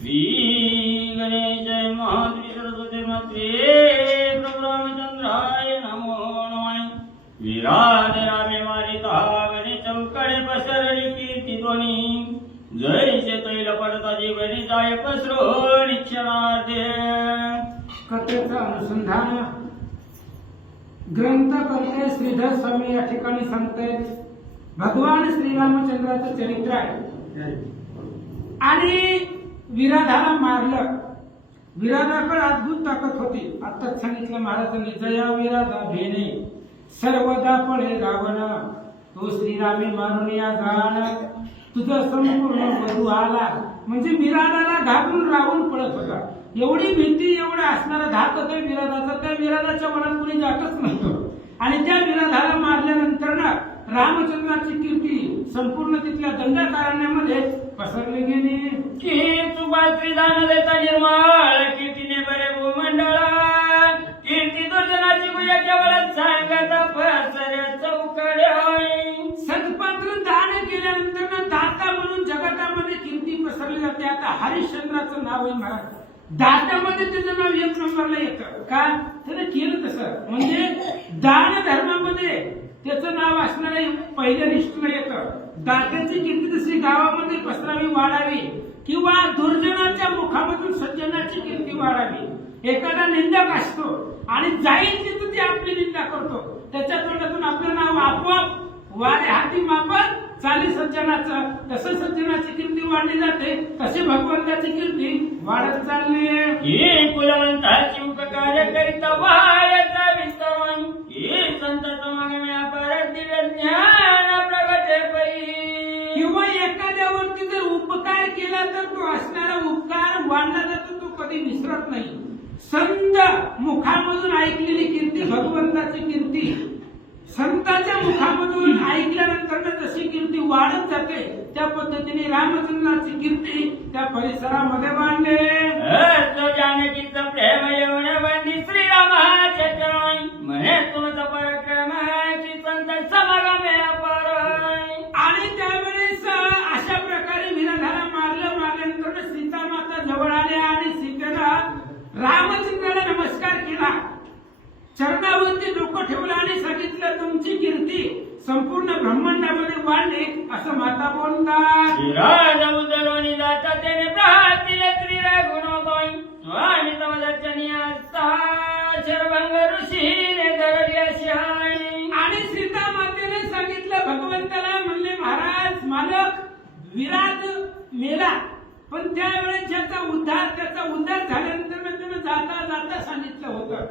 श्री गणेशाय महाश्री सरस्वती मात्रे प्रभु रामचंद्राय नमो नमः। विराज रामे मारिता वने चौकडे पसरली कीर्ती ध्वनी जैसे तैल पडता जीवनी जाय पसरो निक्षणार्थे। कथेचं अनुसंधान ग्रंथकर्ते श्रीधर स्वामी या ठिकाणी सांगतायत। भगवान श्रीरामचंद्राचं चरित्र आहे आणि विराधाला मारलं। विराधाकडे अद्भुत ताकद होती। आताच सांगितलं महाराजांनी, जया विराधा भेणे सर्वदा पळे रावण, तो श्रीरामे मारून या गाण, तुझं संपूर्ण वधू आला। म्हणजे विराधाला घाबरून रावण पळत होता। एवढी भीती, एवढा असणारा धाक होता विराधाचा, त्या विराधाच्या मनात कुणी जातच नव्हतं। आणि त्या विराधाला मारल्यानंतर ना रामचंद्राची कीर्ती संपूर्ण तिथल्या दंडकारण्यामध्ये पसरली गेली। की तुका त्रिदान देता निर्मळ कीर्तीने बरे भूमंडळ, कीर्ती दुर्जनाची पूजा केवळ सांगता पसरे चौकडे। सत्पात्र दान केल्यानंतर ना दाता म्हणून जगतामध्ये कीर्ती पसरली जाते। आता हरिश्चंद्राचं नाव आहे महाराज, दात्यामध्ये त्याचं नाव एक नंबरला येतं। का त्याने केलं तसं, म्हणजे दान धर्मामध्ये त्याचं नाव असणारे पहिल्या लिस्टला येतं। दात्याची कीर्ती तशी गावामध्ये पसरावी, वाढावी, किंवा दुर्जनाच्या मुखामधून सज्जनाची कीर्ती वाढावी। एखादा निंदक असतो आणि जाईल तिथं ते आपली निंदा करतो, त्याच्या तोंडातून आपलं नाव आपोआप वारे हाती मापत चाली सज्जनाचं, तसं सज्जनाची कीर्ती वाढली जाते, तशी भगवंताची कीर्ती वाढत चालली। हे कुलवंताची उपकार करीत वाढता विस्तरण, हे संत समागमे अपार दिव्य ज्ञान प्रगटे परी। किंवा एखाद्यावरती जर उपकार केला तर तो असणारा उपकार वाढला जातो, तो कधी विसरत नाही। संत मुखामधून ऐकलेली कीर्ती भगवंताची कीर्ती संतांच्या मुखामधून ऐकल्यानंतर जशी कीर्ती वाढत जाते, त्या पद्धतीने रामचंद्राची कीर्ती त्या परिसरामध्ये वाढले। तो जानकीचं प्रेम येऊन बंदी श्रीरामाच्या चरणी, म्हणे तुमचा पराक्रम की संत समागमे अपार। आणि त्यावेळेस अशा प्रकारे विराधाला मारल्यानंतर सीता माता जवळ आल्या आणि सीतेनं रामचंद्राला नमस्कार केला, चरणावरती डोकं ठेवलं आणि सांगितलं, तुमची कीर्ती संपूर्ण ब्रह्मांडामध्ये वाढली असं माता बोलतात। राजा उदरोनी जाता त्याने प्रहातीले त्रिरागुणोदय, स्वामी तमदर्शनी असता शरभंग ऋषीने धरली अशी। आणि सीता मातेने सांगितलं भगवंताला, म्हणले महाराज मालक विराट मेला, पण त्यावेळेस त्याचा उद्धार झाल्यानंतर त्यानं जाता जाता सांगितलं होतं,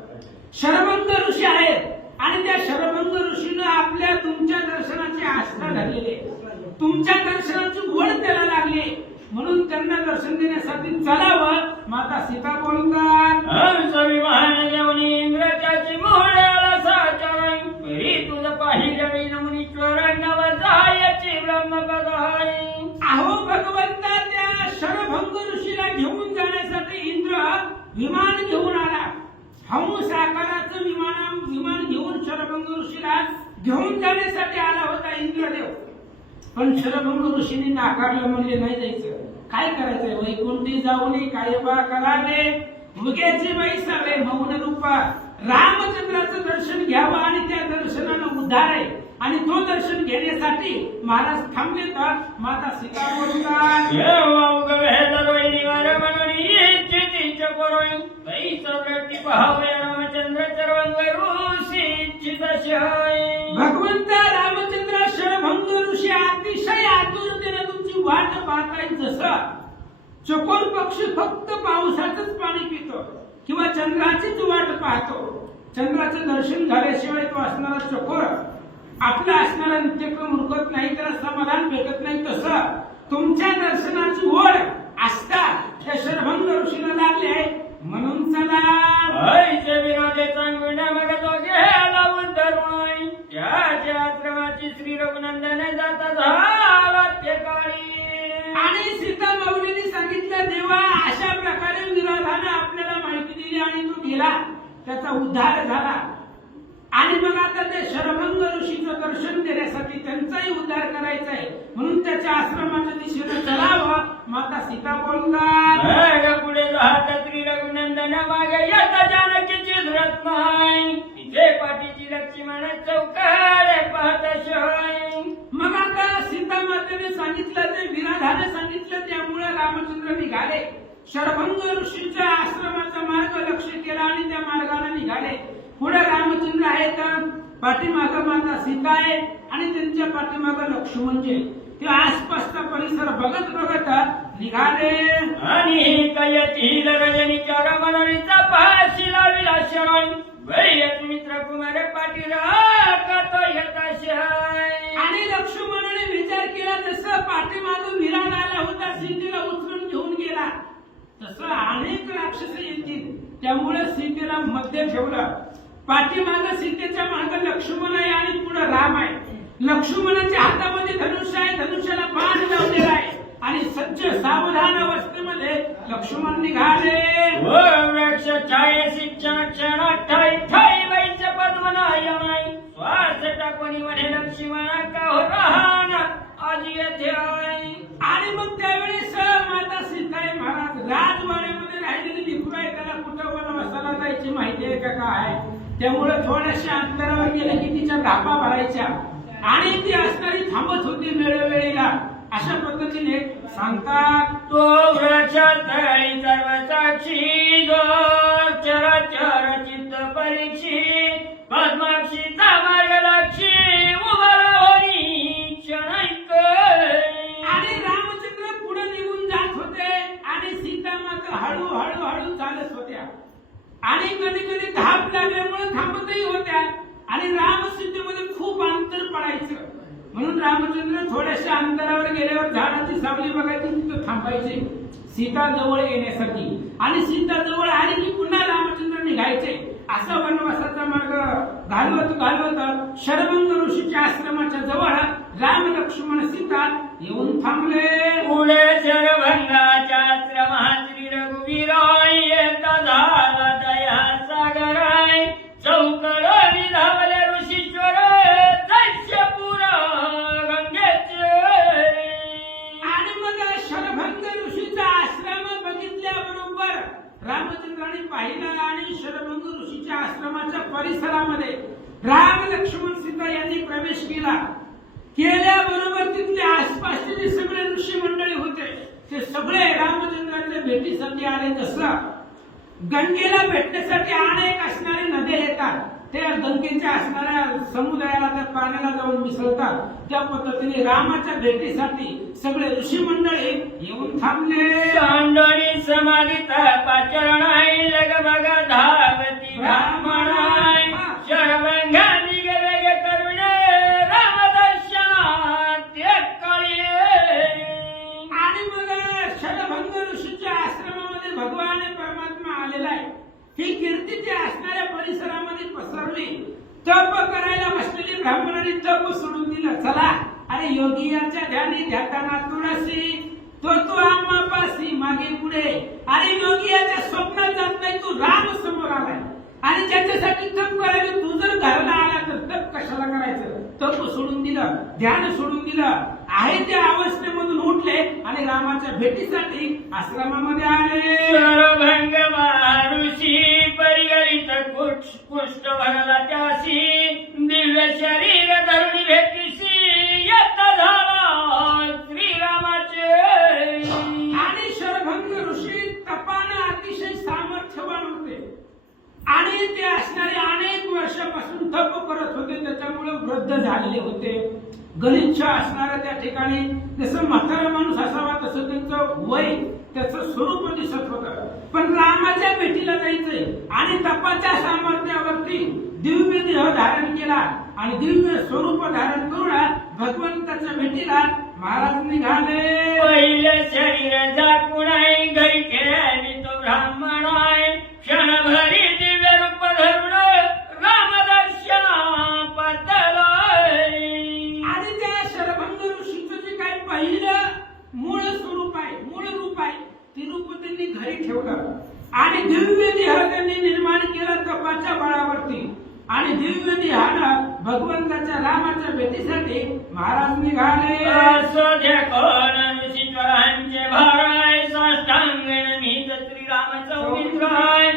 शरभंग ऋषी आहेत आणि त्या शरभंग ऋषीनं आपल्या तुमच्या दर्शनाची आस्था धरलेली आहे, तुमच्या दर्शनाची ओढ त्याला लागली, म्हणून त्यांना दर्शन देण्यासाठी चलावं। माता सीता बोलतात, विमान घेऊन इंद्राची मोहळ्याला साचाराई, परी तुझं पाहिजे नमुनीश्वर नव जायची ब्रह्मपद आहे। अहो भगवंता, त्या शरभंग ऋषीला घेऊन जाण्यासाठी इंद्र विमान घेऊन आला। हंस आकाराचं विमान घेऊन शरभंग ऋषीला घेऊन जाण्यासाठी आला होता इंद्रदेव, पण शरभंग ऋषीने नाकारलं, म्हणजे नाही जायचं। काय करायचंय, वैकुंठी जाऊन काय बा करावे, मुगेची बैसावे मौन रूपा। रामचंद्राचं दर्शन घ्यावं आणि त्या दर्शनानं उद्धार आहे, आणि तो दर्शन घेण्यासाठी महाराज थांबले तर माता सीता बोलतात, रामचंद्र चरवंग ऋषी। भगवंता रामचंद्र शरभंग ऋषी अतिशय आतुरतेने तुमची वाट पाहताय। जसं चकोर पक्षी फक्त पावसाचंच पाणी पितो किंवा चंद्राचीच वाट पाहतो, चंद्राचं दर्शन झाल्याशिवाय तो असणारा चकोर आपला असणारा नित्यक्रम उरकत नाही, त्याला समाधान भेटत नाही, तसं तुमच्या दर्शनाची ओढ आस्था त्या शरभंग ऋषीला लागली आहे, म्हणून चला। विनोदे चांगुंड मग तो गेला उद्धरुण, त्याच्या आश्रमाची श्री रघुनंदन जाता झाला ते काळी। आणि सीता माऊलीने सांगितलं, देवा अशा प्रकारे विरोधाने आपल्याला माहिती दिली आणि तो गेला, त्याचा उद्धार झाला, आणि मग आता त्या शरभंग ऋषीचं दर्शन देण्यासाठी त्यांचाही उद्धार करायचा आहे, म्हणून त्याच्या आश्रमाच्या दिशेने चलावं। माता सीता बोलतात, न मागे येता जानकीची धुरत नाही तिचे पाठीची लक्ष्मण चौकडे पाहतशय. मग आता सीता मातेने सांगितलं ते विराधाने सांगितलं त्यामुळे रामचंद्र निघाले. शरभंग ऋषीच्या आश्रमाचा मार्ग लक्ष्य केला आणि त्या मार्गाने निघाले. पुढे रामचंद्र आहेत, पाठीमाग माता सीता आहे आणि त्यांच्या पाठीमाग लक्ष्मणचे. ते आसपासचा परिसर बघत बघत निघाले. आणि कयतील रजनीच्या रमणीचा पाशी लाविला शरण वैयत मित्र कुमार पाठीरा येताशय. आणि लक्ष्मणाने विचार केला तसं पाठीमागून विराट आला होता, सीतेला उचलून घेऊन गेला, तसं अनेक राक्षस येतील, त्यामुळे सीतेला मध्ये ठेवलं. पाठीमाग सीतेच्या मागे लक्ष्मण आहे आणि पुढे राम आहे. लक्ष्मणाच्या हातामध्ये धनुष्य आहे, धनुष्याला बाण लावलेला आहे आणि सज्ज सावधान अवस्थेमध्ये लक्ष्मण निघाले. वृक्ष छायेसी क्षण ठाई ठाई वैच पद्मनायमाई श्वास टाकून म्हणे लक्ष्मण का हो राहण आज येथे आई. आणि मग त्यावेळेस माता सीताई महाराज राजवाड्यामध्ये राहिलेली लेकरू आहे, त्याला कुठं वनवासाला जायची माहिती आहे का काय, त्यामुळे थोड्याशा अंतरावर गेले की तिच्या धापा भरायच्या आणि ती असणारी थांबत होती वेळोवेळीला. अशा पद्धतीने सांगतात. तो वृक्ष तळी सर्व साक्षी जोर चराचर चित्त परीक्षी पद्माक्षीचा मार्ग लक्षी उभा होणी क्षणैक. आणि रामचंद्र पुढे निघून जात होते आणि सीता माता हळूहळू हळू चालत होत्या आणि कधी कधी धाप लागल्यामुळे थांबतही होत्या आणि राम सीतेमध्ये खूप अंतर पडायचं. म्हणून रामचंद्र थोड्याशा अंतरावर गेल्यावर झाडाची सावली बघायची, तिथं थांबायचे सीता जवळ येण्यासाठी. आणि सीता जवळ आली की पुन्हा रामचंद्र निघायचे. असा वनवासाचा मार्ग घालवत घालवत शरभंग ऋषीच्या आश्रमाच्या जवळ राम लक्ष्मण सीता येऊन थांबले. पुढे शरभंगाच्या आश्रमात श्री रघुवीराय येता झाला दया सागराय चौकड विधावले ऋषीश्वर दैत्यपुरा गंगेचे. आणि मग शरभंग ऋषीचा आश्रम बघितल्याबरोबर रामचंद्राने पाहिलं आणि शरभंग ऋषीच्या आश्रमाच्या परिसरामध्ये राम लक्ष्मण सीता यांनी प्रवेश केला. केल्याबरोबर तिथले आसपासचे जे सगळे ऋषी मंडळी होते ते सगळे रामचंद्राच्या भेटीसाठी आले. जसं गंगेला भेटण्यासाठी अनेक असणारे नद्या येतात, त्या गंगेच्या असणाऱ्या समुदायाला त्या पाण्याला जाऊन मिसळतात, त्या पद्धतीने रामाच्या भेटीसाठी सगळे ऋषी मंडळी येऊन थांबले. सांडणी समाधित पाचरणाई लगबग धावती ब्राह्मणाय शरभंगा निगवेगे करुणे रामदर्शनात एकळी. आणि मग शरभंग ऋषीच्या आश्रमामध्ये भगवान परमात्मा आलेला आहे ही कीर्ती त्या असणाऱ्या परिसरामध्ये पसरली. तप करायला बसलेली ब्राह्मणांनी तप सोडून दिलं. चला अरे योगी याच्या ध्यानी ध्याताना तुळसी तो आम्हापासी मागे पुढे. अरे योगी याच्या स्वप्नात जात नाही, तू राम समोर आलाय आणि ज्याच्यासाठी तप करायला तू जर घराला आला तर तप कशाला करायचं. तप सोडून दिलं, ध्यान सोडून दिलं, आहे त्या अवस्थेमधून उठले आणि रामाच्या भेटीसाठी आश्रमामध्ये आले. शरभंग ऋषी परिगणित कुष्ठ भरला त्याशी दिव्य शरीर धरुणी भेटीशी येत झाला श्रीरामाचे. आणि शरभंग ऋषी तपाने अतिशय सामर्थ्यवान होते आणि ते असणारे अनेक वर्षापासून तप करत होते, त्याच्यामुळे वृद्ध झालेले होते. गलिच्छ असणाऱ्या त्या ठिकाणी जसं म्हातारा माणूस असावा तसं त्यांचं वय त्याचं स्वरूप दिसत होतं. पण रामाच्या भेटीला जायचंय आणि तपाच्या सामर्थ्यावरती दिव्य देह धारण केला आणि दिव्य स्वरूप धारण करून भगवंताच्या भेटीला महाराज निघाले. पहिले शरीर झाकून घरी खेळावी तो ब्राह्मण आहे क्षणभरी दिव्य रूप धरून रामदर्शना पतलाय. आणि त्या शरभंग ऋषीचं जे काही पहिलं मूळ स्वरूप आहे, मूळ रूप आहे, ते रूप त्यांनी घरी ठेवलं आणि दिव्य देह त्यांनी निर्माण केला तपाच्या बळावरती. आणि दिव्य देहानं भगवंताच्या रामाच्या भेटीसाठी महाराज निघाले. असोध्या कोण ऋषीश्वरांचे भाराय साष्टांगण मीत श्रीराम सौमित्राय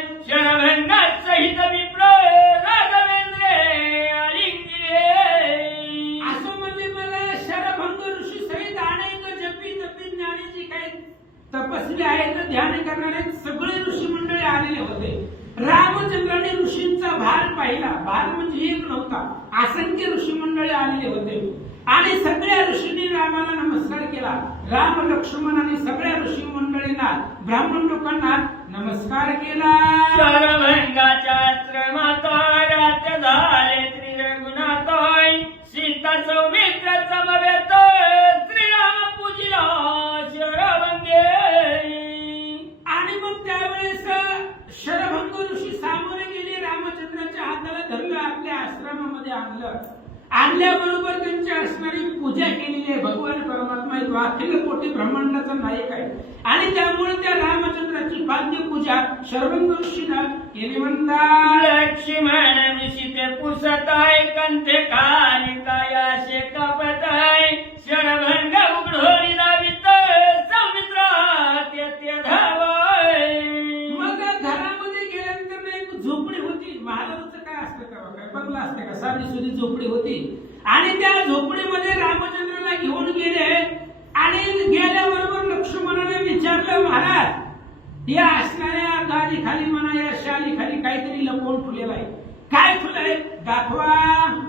तपस्वी आहेत, ध्यान करणारे सगळे ऋषी मंडळी आलेले होते. रामचंद्राने ऋषींचा भार पाहिला. भार म्हणजे एक नव्हता, असंख्य ऋषी मंडळी आलेले होते आणि सगळ्या ऋषींनी रामाला नमस्कार केला. राम लक्ष्मण आणि सगळ्या ऋषी मंडळींना, ब्राह्मण लोकांना नमस्कार केला. शरभंगाच्या आश्रमात झाले त्रिरघुनाथाय, सीता सौमित्र समवेत श्रीराम पूजिला शरभंगे. आणि मग त्यावेळेस शरभंग ऋषी सामोरे गेले, रामचंद्राच्या हाताला धरलं, आपल्या आश्रमामध्ये आणलं. आणल्याबरोबर त्यांची असणारी पूजा केलेली आहे. भगवान परमात्मा एक अखिल कोटी ब्रह्मांडाचा नायक आहे आणि त्यामुळे त्या रामचंद्राची पाद्य पूजा शरभंग ऋषीनं केली. म्हणतात लक्ष्मण ऋषी ते पुसताय, कंठे खाली कायाशे कापताय, शरभंग उघडोरी दावित सौमित्रा ते धावाय. मग घरामध्ये गेल्यानंतर एक झोपडी होती. महाराजाचं काय असतं का, काय बंगला असते का, साधी सुधी झोपडी होती आणि त्या झोपडीमध्ये रामचंद्राला घेऊन गेले आणि गेल्याबरोबर लक्ष्मणाने विचारलं, महाराज या असणाऱ्या गादी खाली म्हणा, या शाली खाली काहीतरी लपवून ठेवलेलं आहे, काय ठेवलंय दाखवा.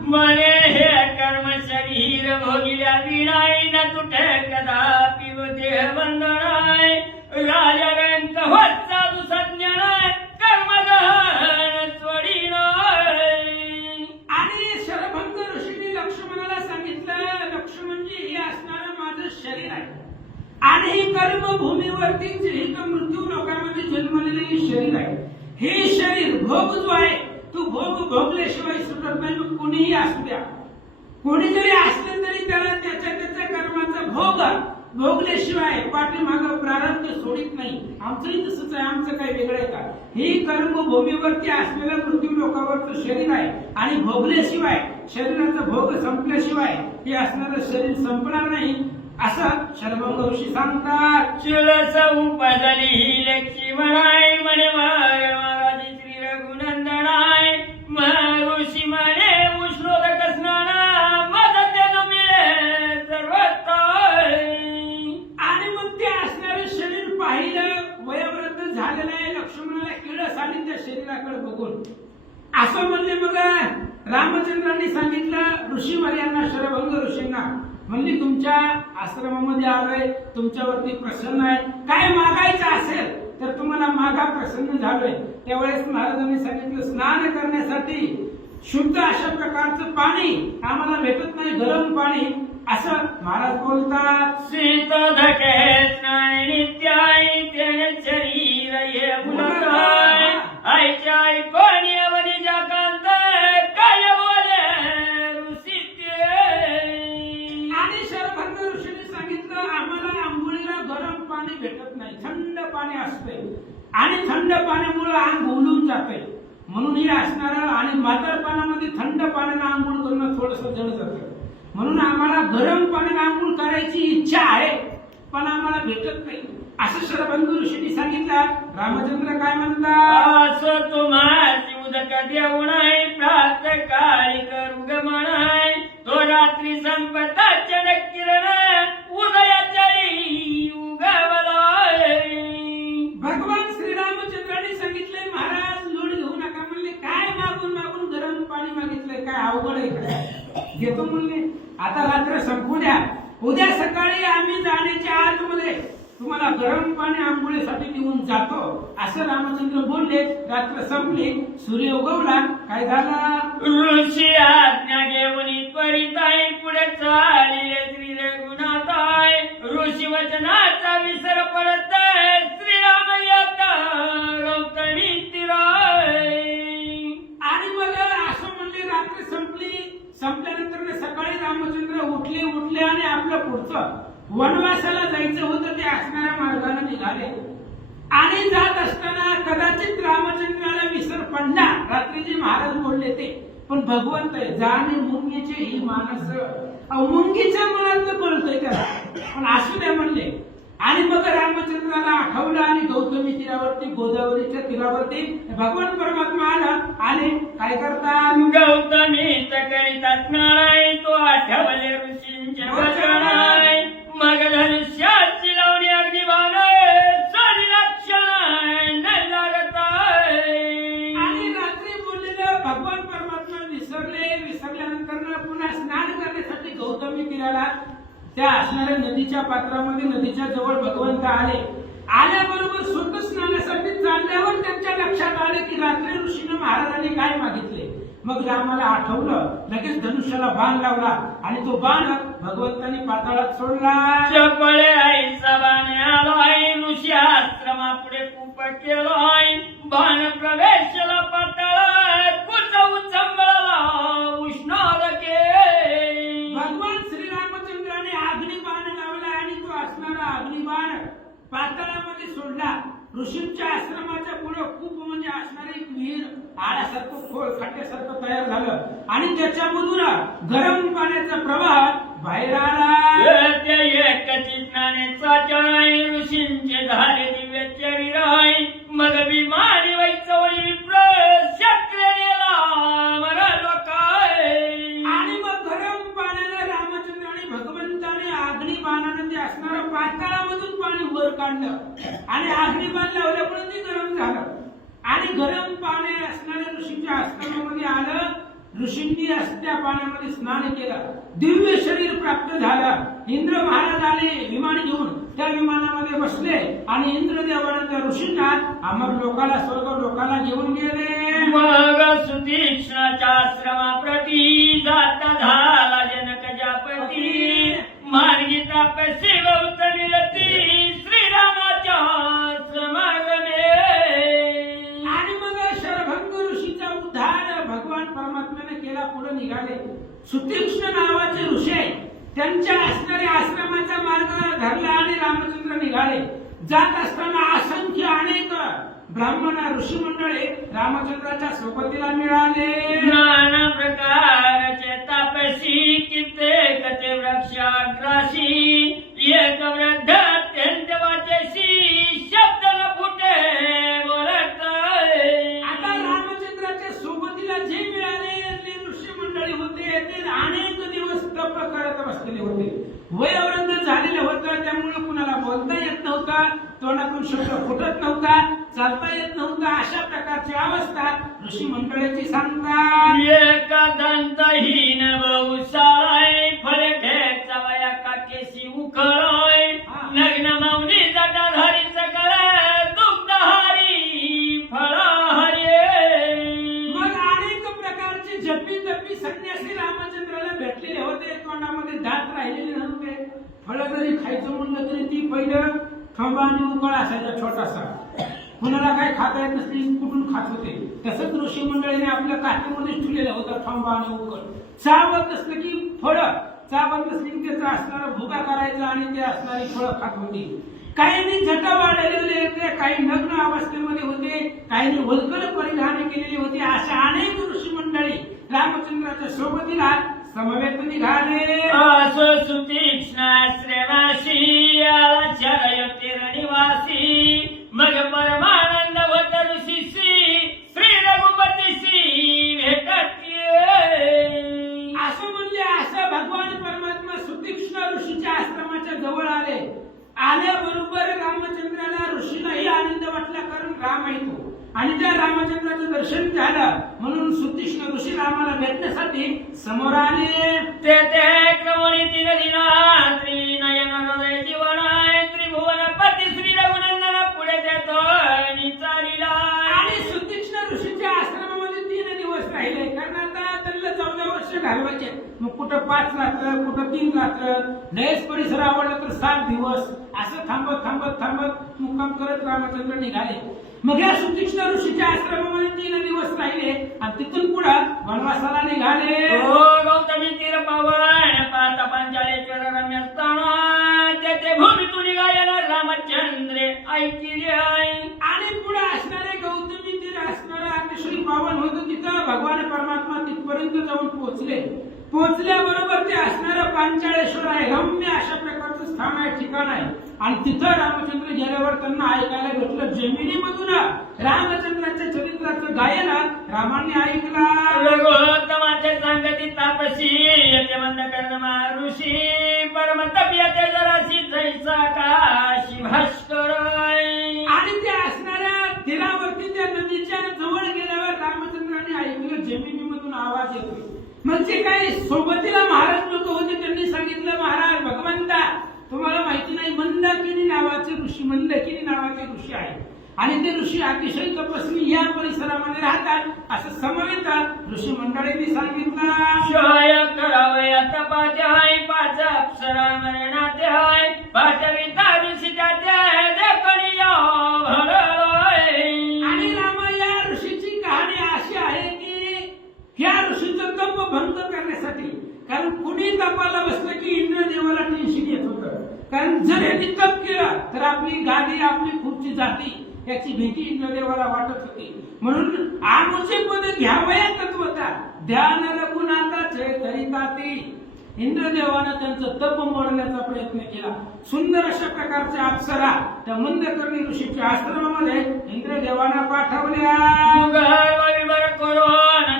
मने हे कर्म शरीर भोगिल्या विनाय, न तुटे कदापि देह बंधनाय, राजा रंक होत साधू संज्ञानाय, कर्मदहन सोडिनाय. आणि शरभंग ऋषीने लक्ष्मणाला सांगितलं, लक्ष्मणजी हे असणारं माझं शरीर आहे आणि ही कर्मभूमीवरती मृत्यू लोकांमध्ये जन्मलेलं हे शरीर आहे. हे शरीर भोग जो आहे तो भोग भोगल्याशिवाय सुटत नाही. मग कोणीही असू द्या, कोणी जरी असलं तरी त्याला त्याच्या कर्माचा भोग भोगल्याशिवाय पाठीमाग प्रारब्ध सोडित नाही. आमचंही तसंच आहे, आमचं काही वेगळं आहे का. ही कर्मभूमीवरती असलेलं मृत्यू लोकावरचं शरीर आहे आणि भोगल्याशिवाय, शरीराचा भोग संपल्याशिवाय हे असणारं शरीर संपणार नाही असं शरभंग ऋषी सांगतात. चुलस उपजली ही लक्ष्मणाय, म्हणे महाराजी श्री रघुनंदनाय, ऋषी म्हणे उष्णोदक स्नाना, मदत मिळे सर्वताय. आणि मग ते असणारं शरीर पाहिलं, वयोवृद्ध झालेलं आहे. लक्ष्मणाला किळस आली त्या शरीराकडे बघून. असं म्हणले मग रामचंद्रांनी सांगितलं ऋषीवर्यांना, शरभंग ऋषींना, म्हणली तुमच्या आश्रमामध्ये आलोय, तुमच्यावरती प्रसन्न आहे, काय मागायचं असेल तर तुम्हाला मागा, प्रसन्न झालोय. त्यावेळेस महाराजांनी सांगितलं स्नान करण्यासाठी शुद्ध अशा प्रकारचं पाणी आम्हाला भेटत नाही, गरम पाणी, असं महाराज बोलतात. शीतोदके स्नान नित्याय, तेने शरीर ये बुलताय, आईच्या कोणी अवनी जाकांत काय बोले ऋषी ते. आणि शरभंग ऋषीने सांगितलं आम्हाला आंघोळीला गरम पाणी भेटत नाही, थंड पाणी असते आणि थंड पाण्यामुळे अंग उलून जाते. म्हणून हे असणारं आणि म्हातारपणामध्ये थंड पाण्याने आंघोळ करणं थोडंसं जड जातं. म्हणून आम्हाला गरम पाण्याने आंघोळ करायची इच्छा आहे पण आम्हाला भेटत नाही असं शरभंग ऋषींनी सांगितलं. रामचंद्र काय म्हणतात, असं तुम्हाची उदक देऊनाय, प्रात काळी करू गमनाय, तो रात्री संपताच्या किरण उदयाच्या उगवलाय. भगवान श्रीरामचंद्रांनी सांगितलंय महाराज लोड घेऊ नका. म्हणले काय मागून मागून गरम पाणी मागितलंय, काय अवघड आहे का, घेतो म्हणले. आता रात्र संपू द्या, उद्या सकाळी आम्ही जाण्याच्या आतमध्ये तुम्हाला गरम पाणी आंघोळीसाठी घेऊन जातो असं रामचंद्र बोलले. रात्र संपली, सूर्य उगवला. काय झालं, ऋषी आज्ञा घेऊन त्वरिताय पुढे चालले श्री रघुनाथाय, ऋषी वचनाचा विसर पडत श्रीराम येता गौतमी तीराय. आणि मग असं म्हणले रात्र संपली. संपल्यानंतर सकाळी रामचंद्र उठले आणि आपलं पुढचं वनवासाला जायचं होतं ते असणाऱ्या मार्गाने निघाले. आणि जात असताना कदाचित रामचंद्राला विसर पडला, रात्रीचे महाराज बोलले ते, पण भगवंत जाणे मुंगीचे ही मानस, मुंगीच्या मनातलं बोलतोय त्याला, पण असू द्या म्हणले. आणि मग रामचंद्राला आठवलं आणि गौतमी तीरावरती, गोदावरीच्या तीरावरती भगवान परमात्मा आला. आणि काय करतात, गौतमी करीता स्नानाय, तो आठवले ऋषींचे वचनाय, मग धनुष्याची लावणी अगदी भावनाय, त्या असणाऱ्या नदीच्या पात्रामध्ये नदीच्या जवळ भगवंत आले. आल्याबरोबर स्वतः स्नानासाठी चालल्यावर त्यांच्या लक्षात आले की रात्री ऋषीने महाराजांनी काय मागितले. मग रामाला आठवलं, लगेच धनुष्याला बाण लावला आणि तो बाण भगवंतांनी पाताळात सोडला. चपळे आईचा बाण आलाय, ऋषी आश्रमापुढे कुपट केलाय, बाण प्रवेशला पाताळात, कुचवू चंबळाला उष्णाला के. भगवान श्रीरामचंद्राने अग्निबाण लावला आणि तो असणारा अग्निबाण पाताळामध्ये सोडला. ऋषींच्या आश्रमाच्या पुढे खूप म्हणजे असणारे एक विहीर आळ्यासारखं खोल खड्ड्यासारखं तयार झालं आणि त्याच्यामधून गरम पाण्याचा प्रवाह बाहेर आला. त्या एकची स्नानेचा चराई, ऋषींचे झाले दिव्य चरिराय, मग विमानी वैचवळी विप्र शक्रेला मरलो काय. आणि मग गरम पाण्याने रामचंद्राने भगवंताने अग्निबाणाने ते असणारं पाताळामधून पाणी वर काढलं आणि अग्निबाण लावल्यामुळे ते गरम झालं आणि गरम पाणी असणाऱ्या ऋषींच्या आश्रमामध्ये आलं. ऋषींनी त्या पाण्यामध्ये स्नान केलं, दिव्य शरीर प्राप्त झालं. इंद्र महाराज आले विमान घेऊन, त्या विमानामध्ये बसले आणि इंद्रदेवाने त्या ऋषींना अमर लोकाला स्वर्ग लोकाला घेऊन गेले. मग सुतीक्ष्णाच्या आश्रमाप्रती जाता झाला जनक जापती, मार्गी तापसी गौतमी रती श्रीरामाच्या आश्रमागणे. आणि मग शरभंग ऋषीचा उद्धार भगवान परमात्म्याने केला. पुढे निघाले. सुतीक्ष्ण नावाचे ऋषी आहे, त्यांच्या असणाऱ्या आश्रमाचा मार्ग धरला आणि रामचंद्र निघाले. जात असताना असंख्य अनेक ब्राह्मण ऋषी मंडळे रामचंद्राच्या सोबतीला मिळाले. नाना प्रकारचे तापसी, कित्येक ते वृक्षाग्रासी, एक वृद्ध अत्यंत वाचेसी, शब्द न फुटे बोलत. आता रामचंद्राच्या सोबतीला जे मिळाले ते ऋषी मंडळी होते, ते अनेक दिवस तप करत बसलेले होते. वयोवृद्ध झालेले होते, त्यामुळे कुणाला बोलता येत नव्हतं, तोंडातून शब्द फुटत नव्हता, चालता येत नव्हता. अशा प्रकारची अवस्था ऋषी मंडळीची सांगतात. एका दंतहीन बहुसाय, फळे ठेचा वया काकेशी उखळाय, नग्न मौनी जटाधारी सकळ दुग्धहारी फळाहरे. मग अनेक प्रकारचे जपी तपी संन्यासी रामचंद्राला भेटलेले होते. तोंडामध्ये दात राहिलेले नव्हते. फळं जरी खायचं म्हणलं तरी ती पहिलं खंबा आणि उकळ असायचा छोटासा. कुणाला काय खाता येत नसली कुठून खात होते. तसंच ऋषी मंडळीने आपल्या काठीमध्ये ठेवलेलं होतं खंबा आणि उकळ. चावत असलं की फळं, चावत नसली की त्याचा असणारा भुगा करायचा आणि ते असणारी फळं खात होती. काहींनी जटा वाढलेले होते, काही नग्न अवस्थेमध्ये होते, काहींनी वल्कल परिधान केलेली होती. अशा अनेक ऋषी मंडळी रामचंद्राच्या सोबतीला समवेत निघाले. असो सुतीक्ष्णाश्रमाशी आला शरयतीर्निवासी, मग परमानंद होत ऋषीशी श्री रघुपतीशी भेटती. असं म्हणजे असं भगवान परमात्मा सुतीक्ष्ण ऋषीच्या आश्रमाच्या जवळ आले. आल्याबरोबर रामचंद्राला ऋषीलाही आनंद वाटला, कारण राम आहे तो. आणि त्या रामचंद्राचं दर्शन झालं म्हणून सुतीक्ष्ण ऋषी रामाला भेटण्यासाठी समोर आले. ते क्रमणी तीन दिनात्री नयन हृदय जीवनाय, त्रिभुवनपती श्री रघुनंदन पुढे देतो चालीला. आणि सुतीक्ष्ण ऋषीच्या आश्रमामध्ये 3 दिवस राहिले, कारण आता त्यांना 14 वर्ष घालवायचे. मग कुठं 5 रात्र, कुठं 3 रात्र, लयच परिसर आवडला तर 7 दिवस, असं थांबत थांबत थांबत मुक्काम करत रामचंद्र निघाले. मग या सुतीक्ष्ण ऋषीच्या आश्रमामध्ये 3 दिवस राहिले आणि तिथून पुढे वनवासाला निघाले. गौतमी तीर पावन पाता पांचालेश्वर रम्य स्थान, तेथे भूमीतून गायन रामचंद्र ऐकिले. आणि पुढे असणारे गौतमी तीर असणारं अतिशय पावन होतं. तिथं भगवान परमात्मा तिथपर्यंत जाऊन पोहोचले. पोहोचल्याबरोबर ते असणारं पांचाळेश्वर आहे, रम्य अशा प्रकारचं स्थान आहे, ठिकाण आहे. आणि तिथं रामचंद्र गेल्यावर त्यांना ऐकायला भेटलं, जमिनीमधून रामचंद्राच्या चरित्राचं गायन रामाने ऐकला. रघुत्तमाच्या संगती तापसी येते मंद कर्णमा ऋषी, परम तपियते जराशी जैसा काशी भास्कर. आणि त्या असणाऱ्या तीरावरती त्या नदीच्या जवळ गेल्यावर रामचंद्राने ऐकलं, जमिनीमधून आवाज येतो. म्हणजे काय, सोबतीला महाराज लोक होते त्यांनी सांगितलं, महाराज भगवंता तुम्हाला माहिती नाही, मंदाकिनी नावाचे ऋषी, मंदाकिनी नावाचे ऋषी आहे आणि ते ऋषी अतिशय तपस्वी या परिसरामध्ये राहतात असं समवेत ऋषी मंडळींनी सांगितलं. शिवाय करावया तपाचे हाय, पाच अप्सरा मरणाचे हाय, पाचविता ऋषी त्याचे आहे, देखणी या भरलोय. आणि रामा या ऋषीची कहाणी अशी आहे की या ऋषीचं तप भंग करण्यासाठी, कारण कुणी तपाला बसलं की इंद्रदेवाला टेन्शन येत होतं, कारण जर यांनी तप केलं तर आपली गादी आपली खुर्ची जाती याची भीती इंद्रदेवाला वाटत होती. म्हणून आमुचे पद घ्यावया तत्वता ध्यान रघुनाथाचे करिताती. इंद्रदेवानं त्यांचं तप मोडण्याचा प्रयत्न केला. सुंदर अशा प्रकारच्या अप्सरा त्या मंदकर्णी ऋषीच्या आश्रमामध्ये इंद्रदेवानं पाठवल्या.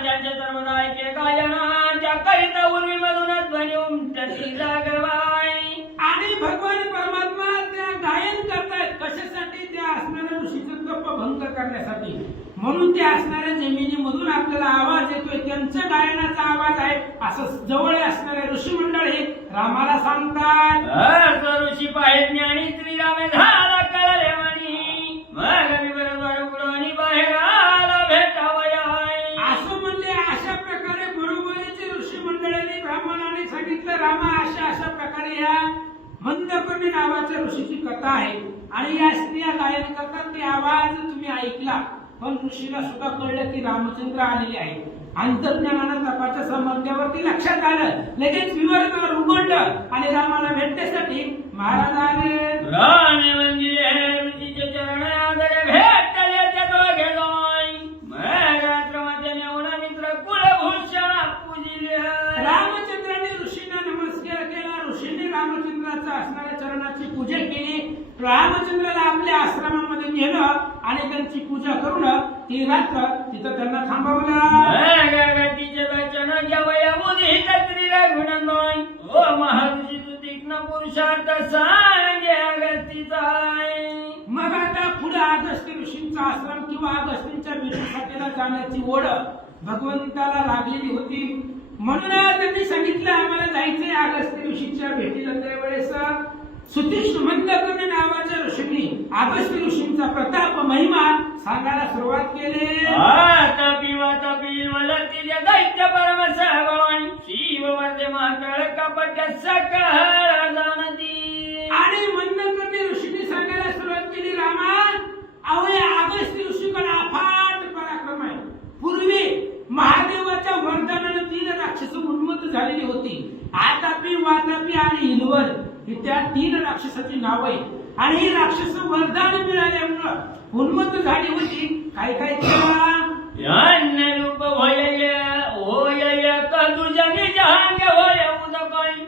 त्यांच्या सर्वदा ऐके गायनाच्या करिता उर्वीमधून ध्वनी उमटती जागवाई. आणि भगवान परमात्मा त्या गायन करतायत कशासाठी, त्या असणाऱ्या ऋषीचं तप भंग करण्यासाठी. म्हणून त्या असणाऱ्या जमिनीमधून आपल्याला आवाज येतोय, त्यांच्या गायनाचा आवाज आहे असं जवळ असणारे ऋषी मंडळी रामाला सांगतात. ऋषी पाहिजे ज्ञानी श्रीरामे झाला कळले म्हणी, मग मी बरोबर उडवणी बाहेर आला भेटावया. असं म्हणले. अशा प्रकारे बरोबरीचे ऋषी मंडळींनी ब्राह्मणाने सांगितलं, रामा अशा प्रकारे या मंदकर्णी नावाच्या ऋषीची कथा आहे आणि या स्त्रिया गायन करतात, ते आवाज तुम्ही ऐकला. पण ऋषीला सुद्धा कळलं की रामचंद्र आलेले आहे. अंतर्ज्ञानानं तपाच्या सामर्थ्यावरती लक्षात आलं, लगेच विवर्तवर उघडलं आणि रामाला भेटण्यासाठी महाराज आले. राणे मंदिरे ऋषीचे चरण आदरे भेटले ते दोघे जाई, मग आश्रमाचे नेऊन मित्र कुलभूषण पूजिले. रामचंद्राने ऋषींना नमस्कार केला. ऋषींनी रामचंद्राच्या असणाऱ्या चरणाची पूजा केली. रामचंद्राला आपल्या आश्रमामध्ये नेलं आणि त्यांची पूजा करून ती रात्र तिथं त्यांना थांबवलं. तिचे वचन घ्यावया मुदित श्री रघुनंदन, ओ महर्षी तू तीक्ष्ण पुरुषार्थ सांगे अगस्तीचा. मग आता पुढे अगस्त्य ऋषींचा आश्रम किंवा अगस्तींच्या भेटीसाठी जाण्याची ओढ भगवंताला लागलेली होती. म्हणून त्यांनी सांगितलं आम्हाला जायचंय अगस्त्य ऋषीच्या भेटीला. त्यावेळेस सुतीक्ष्ण मंदकर्णी नावाच्या ऋषींनी अगस्त्य ऋषींचा प्रताप महिमा सांगायला सुरुवात केली. आता पिवा तपील वलतीचे दैत्य परम सहबळवाणी, शिव वर्धे महाकाळ कपट सकळ जाणती. आणि मंदकर्णी ऋषींनी सांगायला सुरुवात केली, रामा अहो या अगस्त्य ऋषीकडे अफाट पराक्रम आहे. पूर्वी महादेवाच्या वरदानाने 3 राक्षस उन्मत्त झालेली होती. आतापी वातापी आणि हिलवर ही त्या 3 राक्षसाची नाव आहे. आणि ही राक्षस वरदान मिळाल्यामुळं उन्मत्त झाली होती. काय काय यान्य रूप होय होय कदुजनी जहांग होय उदकळी,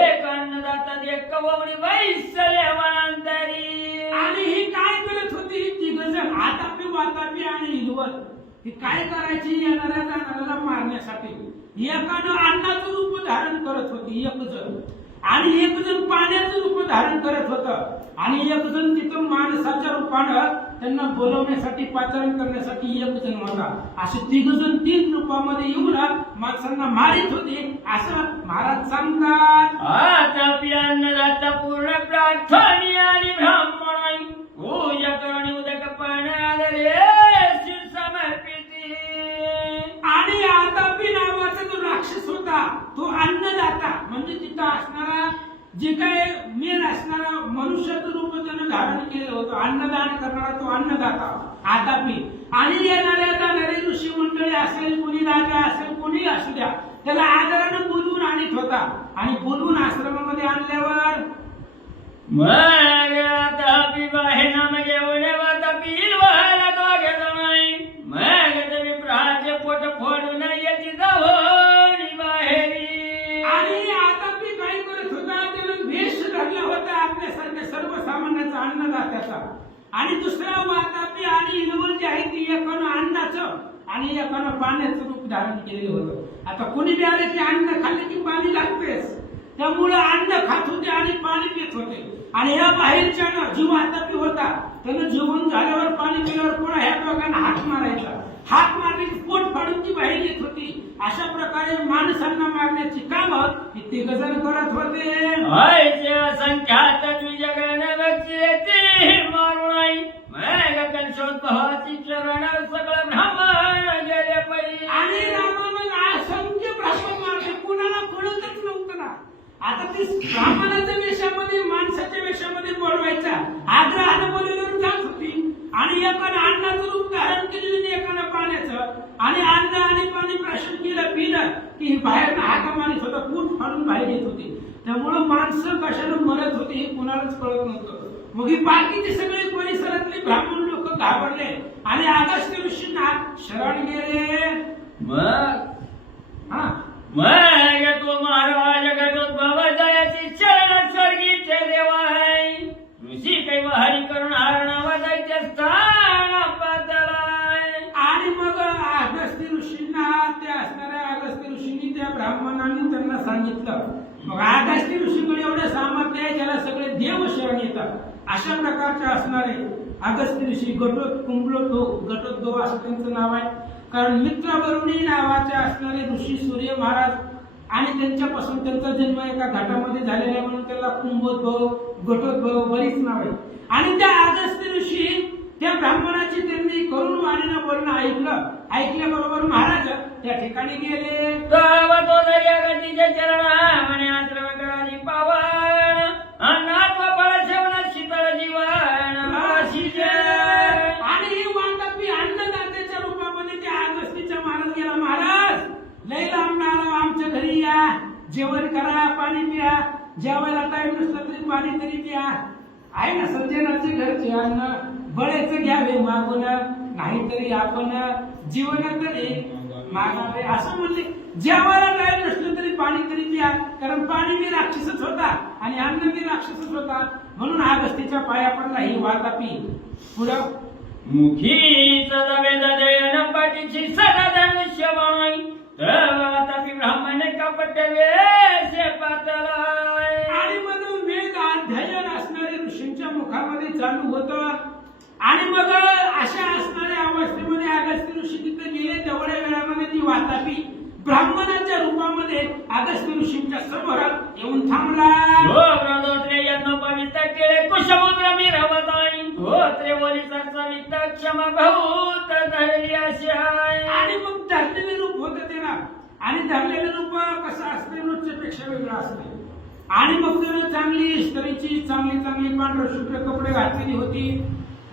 एक अन्नदाता एक ववडी वैसले वनांतरी. आणि ही काय करत होती, ही 3 जण आतापी वातापी आणि हिलवर ही काय करायची, येणाऱ्या जाणाऱ्याला मारण्यासाठी. एकानं अन्नाचं रूप धारण करत होती एक जण, आणि एक जण पाण्याचं रूप धारण करत होतं, आणि एक जण तिथं माणसाच्या रूपानं त्यांना बोलवण्यासाठी पाचारण करण्यासाठी एक जण होता. असे 3 जण 3 रूपामध्ये येऊन माणसांना मारित होते असं महाराज सांगतात. आता अन्नदाता पूर्ण प्रार्थनी आणि ब्राह्मण पूजा करणे उदक पाण्यादरे समर्पिती. आणि आतापी नावाचा जो राक्षस होता तो अन्नदाता, म्हणजे तिथं असणारा जे काय मेन असणारा मनुष्याचं रूप त्यानं धारण केलं होतं, अन्नदान करणारा तो अन्नदाता आतापी. आणि येणाऱ्या जाणारे ऋषी मंडळी असेल, कोणी राजा असेल, कोणी असू द्या, त्याला आदरानं बोलवून आणत होता. आणि बोलवून आश्रमामध्ये आणल्यावर मग आता बाहेर नाम घेऊन वातापील व्हायला दोघे जमाई, मग तुम्ही प्रहारचे पोट फोडून येते जाऊन बाहेरी. आणि आतापी काय करत होता, त्यानं वेश धरला होता आपल्यासारख्या सर्वसामान्याचा अन्नदात्याचा. आणि दुसरा वातापी आणि हिलवल जे आहे ती एकानं अन्नाचं आणि एकानं पाण्याचं रूप धारण केलेलं होतं. आता कोणी बी आले की अन्न खाल्ले की पाणी लागतेच, त्यामुळं अन्न खात होते आणि पाणी पित होते. आणि या बाहेरच्यानं जी वातापी होता त्यानं जेवण झाल्यावर पाणी पिल्यावर पुन्हा ह्या दोघांना हात मारायचा. हात मारले की पोट फाडून ती बाहेर येत होती. अशा प्रकारे माणसांना मारण्याची कामं हे तिघजण करत होते. ऐसे असंख्यात द्विजगण व्यक्ती मारू नाही मग कंशोत भावाची चरण सगळं ब्राह्मण गेले पै. आणि रामानं असंख्य ब्राह्मण मारले, कुणाला कळतच नव्हतं ना. आता ती ब्राह्मणाच्या वेशामध्ये माणसाच्या वेशामध्ये बोलवायचा, आग्रहानं बोलवल्यावर जात होती. आणि एकानं अन्नाचं रूप धारण केलेलं, एकानं पाण्याचं. आणि अन्न आणि पाणी प्राशन केलं, पिलं की बाहेर हाका मारित होता, पोट फाडून बाहेर येत होते. त्यामुळं माणसं कशानं मरत होते हे कुणालाच कळत नव्हतं. मग ही बाकीचे सगळे परिसरातले ब्राह्मण लोक घाबरले आणि अगस्त्य ऋषींना शरण गेले. मग तो महाराज घटोद्भव जयाची चरण स्वर्गीचे देवा आहे. ऋषी कैव हरी करून हरणा जायचे स्थान पातळाय. आणि मग अगस्त्य ऋषींना ते असणाऱ्या अगस्त्य ऋषींनी त्या ब्राह्मणांनी त्यांना सांगितलं. मग अगस्त्य ऋषीकडे एवढं सामर्थ्य आहे ज्याला सगळे देव शरण येतात. अशा प्रकारचे असणारे अगस्त्य ऋषी घटोद्भव असं त्यांचं नाव आहे. कारण मित्रवरुणी नावाचे असणारे ऋषी सूर्य महाराज आणि त्यांच्यापासून त्यांचा जन्म एका घाटामध्ये झालेला आहे म्हणून त्याला कुंभोद्भव, घटोद्भव बरीच नाव आहे. आणि त्या अगस्त्य ऋषी त्या ब्राह्मणाची त्यांनी करुण वाणीनं बोलणं ऐकल्याबरोबर महाराज त्या ठिकाणी गेले. गतीचे चरण म्हणे आश्रमकाळी पावन अनाथ फळ सेवन शीतळ जीवन. आणि ही वांगपी अन्नदात्याच्या रूपामध्ये त्या अगस्तीच्या महाराज गेला. महाराज लय लांब आलो, आमच्या घरी या, जेवण करा, पाणी प्या, जेवायला टाइम नसला तरी पाणी तरी प्या. आहे ना सज्जनाचे घरचे अन्न बळेच घ्यावे मागून, नाहीतरी आपण जीवन तरी मागावे. असं म्हणले जेवायला टाइम नसलं तरी पाणी तरी प्या. कारण पाणी मी राक्षसच होता आणि अन्न मी राक्षसच होता. म्हणून अगस्तीच्या पाया पडला ही वातापी. पुढं मुखी सदावेद जयन पाठीची सदा धनुष्यमाई वातापी ब्राह्मण कपट वेश पातळाय. आणि मग वेद अध्ययन असणारे ऋषींच्या मुखामध्ये चालू होतं. आणि मग अशा असणाऱ्या अवस्थेमध्ये अगस्त्य ऋषी तिथे गेले. तेवढ्या वेळामध्ये ती वातापी ब्राह्मणाच्या रूपामध्ये अगस्त्य ऋषींच्या समोर येऊन थांबला. पवित्र केले कुशमुद्र मी रवताई होत्रे ओलिसाचा वित्त क्षमा बहुत धरली अशी आहे. आणि मग धरलेले रूप होतं त्याला. आणि धरलेलं रूप कसं असते नृत्यपेक्षा वेगळं असते. आणि मग त्यानं चांगली स्त्रीची चांगली पांढर शुभ्र कपडे घातलेली होती.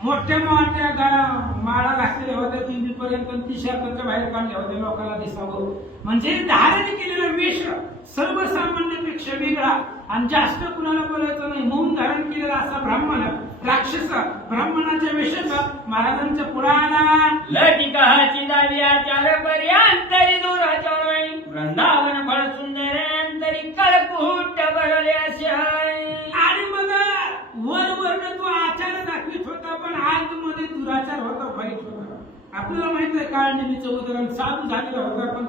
मोठ्या माळा घातलेल्या होत्या पिंपीपर्यंत. ती शर्टाच्या बाहेर काढल्या होत्या लोकांना दिसावं. म्हणजे धारण केलेला वेश सर्वसामान्यापेक्षा वेगळा आणि जास्त कुणाला बोलायचं नाही. मौन धारण केलेला असा ब्राह्मण राक्षस ब्राह्मणाच्या वेशाचा महाराजांच्या पुढे आला. लटिकाची दावी आचार पर्यंतरी दूराच्या नाही वृंदावन फळ सुंदर कळकूट भरले असे आहे. आणि मग वरवरनं तो आचार दाखवित होता पण आतमध्ये दुराचार होता, वाईट होता. आपल्याला माहित आहे काळनिमीचं उदाहरण साधू झालेला होता. पण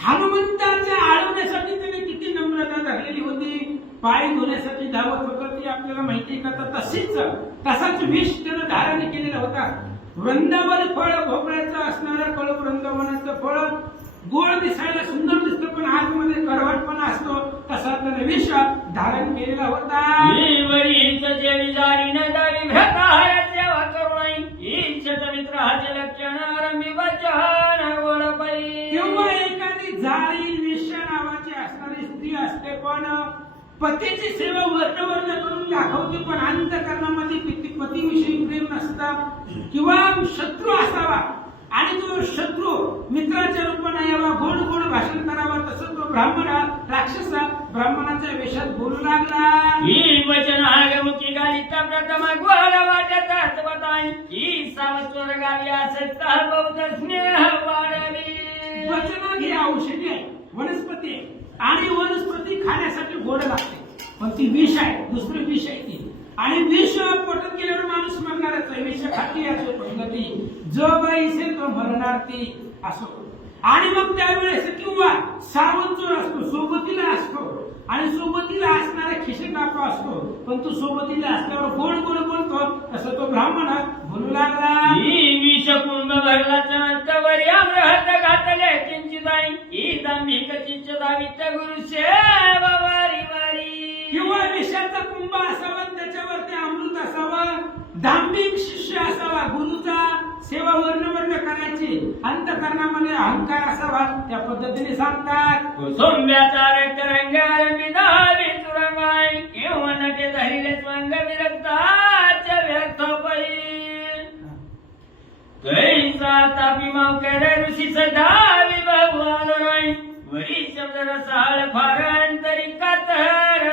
हनुमंताच्या आळवण्यासाठी त्याने किती नम्रता धरलेली होती. पाय धुण्यासाठी धावत होता ती आपल्याला माहिती आहे का. तसाच विष त्यानं धारण केलेला होता. वृंदावन फळ भोपळ्याचं असणारं फळ वृंदावनाचं फळ गोड दिसायला सुंदर दिसतं पण आतमध्ये कडवटपणा असतो. तसा त्याने विष धारण केलेला होता. किंवा एखादी जाळी वेश्या नावाची असणारी स्त्री असते पण पतीची सेवा वर्ण करून दाखवते पण अंतःकरणामध्ये पतीविषयी प्रेम नसतं. किंवा शत्रू असावा आणि तो शत्रू मित्राच्या रूपाने यावा, गोड गोड भाषण करावं. तसं तो ब्राह्मण राक्षस ब्राह्मणाच्या वेशात बोलू लागला. ही वचन आगमुखी गालिता प्रथम गोड वाटत आत्मताई ही सावस्वर गावी असता बौद्ध स्नेह वाढली. वचन ही औषधी आहे, वनस्पती आहे आणि वनस्पती खाण्यासाठी गोड लागते पण ती विष आहे, दुसरी विष आहे ती. आणि विष पोटात गेल्यावर माणूस मरणारच आहे. विष खाती असो पद्धती जो बाईसे तो मरणार ती असो. आणि मग त्यावेळेस किंवा सावध चोर असतो, सोबतीला असतो आणि सोबतीला असणारा खिशे टाका असतो पण तो सोबतीला असल्यावर गोड गोड बोलतो. तसं तो ब्राह्मण म्हणू लागला ही विषकुंभ भरला चमत्कावरी अमृत घातले किंचिताई ही दांभिक चिंचदावित गुरु सेवा वारी वारी किंवा विषाचा कुंभ असावा त्याच्यावरती अमृत असावं दांभिक शिष्य असावा गुरुचा सेवा वर्ण करायची अंतकरणामध्ये अहंकार असावा त्या पद्धतीने सांगतात कुसुंब्याचा रंगार विधावी तुरंगाय किंवा नटे धरिले स्वंग विरक्ताच्या व्यर्थ पै कैसा तापी मावकडे ऋषी सदा विभागवान राय वरी शब्द रसाळ फार अंतरिकात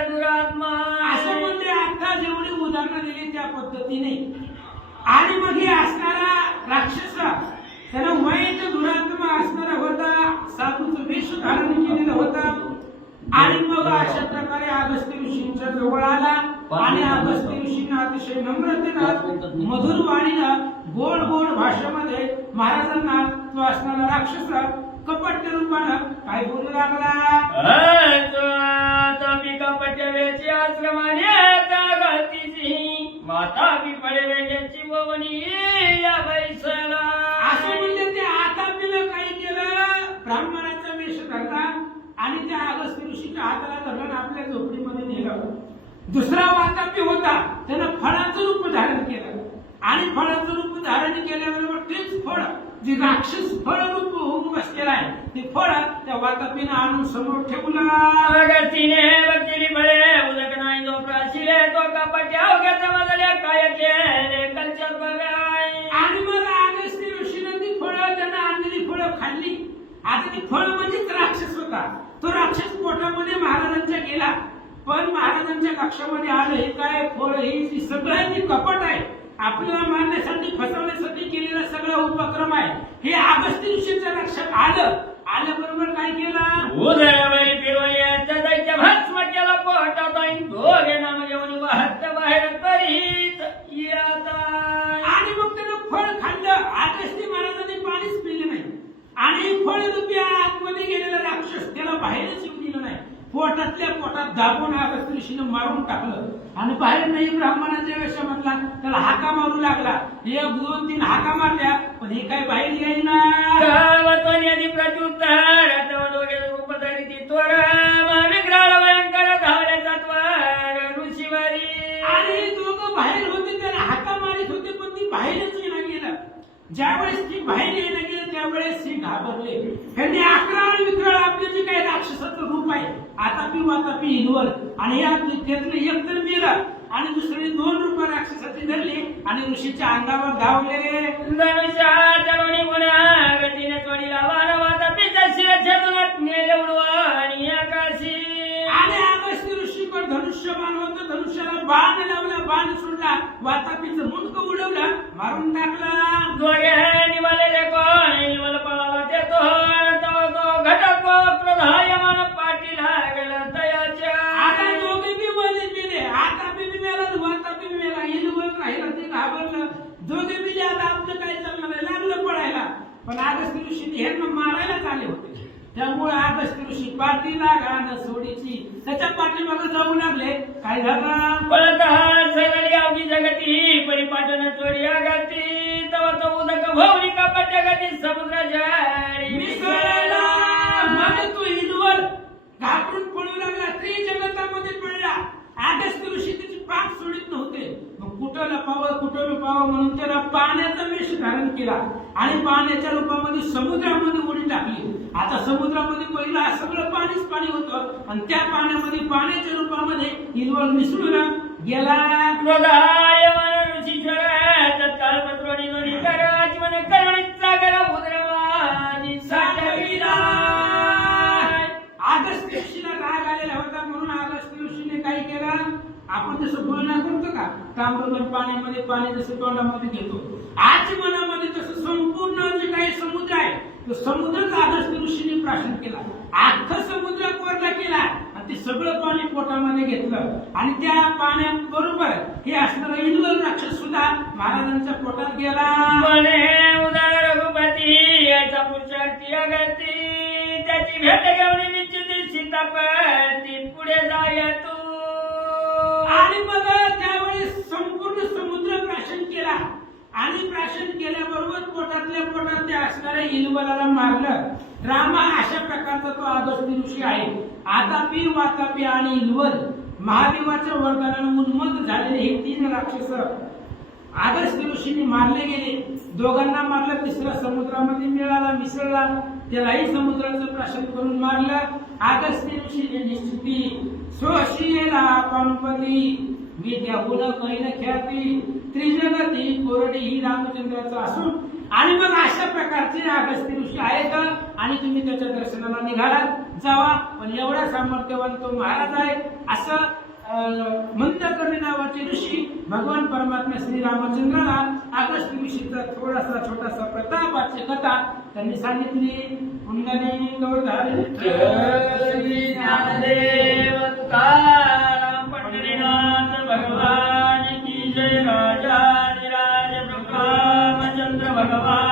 दुरात्मा असं म्हणजे आता जेवढी उदाहरणं दिली त्या पद्धतीने आणि मग हे असणारा राक्षस त्याला वाईट दुरात्मा असणारा होता साधूचं वेश धारण केलेलं होतं आणि मग अशा प्रकारे अगस्त्य ऋषींच्या जवळ आला आणि अगस्त्य ऋषींना अतिशय नम्रतेनं मधुर वाणीनं गोड गोड भाषेमध्ये महाराजांना तो असणारा राक्षस कपट रूपानं काय बोलू लागला कपट्य वेची आश्रमाने माता पिफळे वेगळ्याची बोवणी या बैसला असं म्हणजे ते आता तिनं काय केलं ब्राह्मणाचा वेश धरला आणि त्या अगस्त्य ऋषीच्या हाताला धरलं आपल्या झोपडीमध्ये नेलं दुसरा वातापी होता त्यानं फळाचं रूप धारण केलं आणि फळाचं रूप धारण केल्याबरोबर तेच फळ जे राक्षस फळ रूप होऊन बसलेला आहे ते फळ त्या वातापीनं आणून समोर ठेवलं अगस्तीने भक्तीने फळे उदक नाही जो प्राशिले तो कपट्या अवघ्याचा मजल्या काय केले कलचर बघाय आणि मग अगस्त्य ऋषीनं ती फळं त्यांना आणलेली फळं खाल्ली आता ती फळ म्हणजेच राक्षस होता तो राक्षस पोटामध्ये महाराजांच्या गेला पण महाराजांच्या लक्षामध्ये आलं हे काय फळ ही सगळं जी कपट आहे आपल्याला मारण्यासाठी फसवण्यासाठी केलेला सगळा उपक्रम आहे हे अगस्त्य ऋषीच्या लक्षात आल्याबरोबर काय केलं उदयावरी फिरवण्याच्या दैत्य भस्म केला पोटात दोघे नाम घेऊन वाहत बाहेर तरीत येता आणि मग त्यानं फळ खाल्लं अगस्त्य महाराजांनी पाणीच पिले नाही आणि फळ रूपी आतमध्ये गेलेला राक्षस त्याला बाहेरच येऊ दिलं नाही पोटातल्या पोटात दाबून अगस्त्य ऋषीनं मारून टाकलं आणि बाहेर नाही ब्राह्मणाच्या वेशामधला त्याला हाका मारू लागला एक दोन तीन हाका मारल्या पण हे काय बाहेर येईना प्रत्युत्तर दोघे रूप धरिती त्वर विग्रह भयंकर धावल्याचा त्वर ऋषीवारी आणि दोघं बाहेर होते त्याला हाका मारित होते पण ती बाहेरच येणं गेलं ज्यावेळेस ती बाहेर येणं गेलं त्यावेळेस ती घाबरले त्यांनी अकराळ विक्राळ आपले जे काही राक्षसाचं रूप आहे आतापी वातापी हिरवल आणि या त्यातलं एक तर मेलं आणि दुसरे दोन रूप राक्षसाची धरली आणि ऋषीच्या अंगावर धावले धनुष्याने पुन्हा गतीने तोडी लावा वातापीच्या शिरच्या दुरात नेले उडवाणी आकाशी आणि अगस्त्य ऋषीकडे धनुष्यबाण होतं धनुष्याला बाण लावला बाण सोडला वातापीचं मुंडकं उडवलं मारून टाकला दोघे निवालेले कोण निवाल पळाला देतो तो घटक प्रधायमान पाठी लागला दयाच्या आता दोघे बी वले गेले आता बी मेला वातापी मेला हिलवत राहिला ते घाबरलं दोघे बी आता आपलं काय चालणार आहे लागलं पळायला पण अगस्त्य ऋषी ह्यांना मारायलाच आले होते त्यामुळे अगस्त्य ऋषी पाठीला गाणं सोडीची त्याच्या पाठीमागे जाऊ लागले काय झालं पळत सगळी अवघी जगती परिपाटन चोरी आगाती तव तो उदक भौरी कपट जगती समुद्र जाडी मिसळला मग तो हिलवल घाबरून पळू लागला त्रिजगतामध्ये पडला अगस्त्य ऋषी त्याची पाठ सोडित नव्हते मग कुठं लपावं म्हणून त्याला पाण्याचा वेश धारण केला आणि पाण्याच्या रूपामध्ये समुद्रामध्ये उडी टाकली आता समुद्रामध्ये पहिला सगळं पाणीच पाणी होतं आणि त्या पाण्यामध्ये पाण्याच्या रूपामध्ये हिरवळ मिसळून गेला तत्काळ पत्रोणी दोन्ही कराच मन करुणीत सागर उदरवानी साठविला अगस्त्य ऋषीला राग आलेला होता म्हणून अगस्त्य ऋषीने काय केलं आपण जसं बोलणं करतो का तांब्यावर पाण्यामध्ये पाणी जसं तोंडामध्ये घेतो आज मनामध्ये तसं संपूर्ण जे काही समुद्र आहे तो समुद्रच अगस्त्य ऋषीने प्राशन केला अख्खा समुद्र कोरडा केला आणि ते सगळं पाणी पोटामध्ये घेतलं आणि त्या पाण्याबरोबर हे असणारा हिलवल राक्षस सुद्धा महाराजांच्या पोटात गेला म्हणे उदार रघुपती याचा पुरुषार्थी अगती त्याची भेट घेऊन निश्चिती सीतापती पुढे जाय तू आणि मग त्यावेळेस संपूर्ण समुद्र प्राशन केला आणि संभाषण केल्याबरोबर पोटातल्या पोटात ते असणाऱ्या इलबलाला मारलं. रामा अशा प्रकारचा तो आगस्ती ऋषी आहे. आतापी वातापी आणि इलवल महादेवाच्या वरदानाने उन्मत्त झालेले हे 3 राक्षस आगस्ती ऋषीने मारले गेले. दोघांना मारलं, तिसरा समुद्रामध्ये मिसळला, त्यालाही समुद्राचं प्राशन करून मारलं. आगस्ती ऋषीने निश्चिती सोशियेला पंपती मी त्याहून कैल ख्याती त्रिजगती कोरडी ही रामचंद्राचं असून. आणि मग अशा प्रकारचे आगस्ती ऋषी आहेत आणि तुम्ही त्याच्या दर्शनाला निघालात जावा. पण एवढा सामर्थ्यवान तो महाराज आहे असं मंदकर्णी नावाचे ऋषी भगवान परमात्मा श्री रामचंद्राला आगस्ती ऋषीचा छोटासा प्रतापाची कथा त्यांनी सांगितली. कुंडली गौरधारी श्री ज्ञानदेव तुकाराम पंढरीनाथ भगवान की जय. राजाधिराज प्रभु रामचंद्र भगवान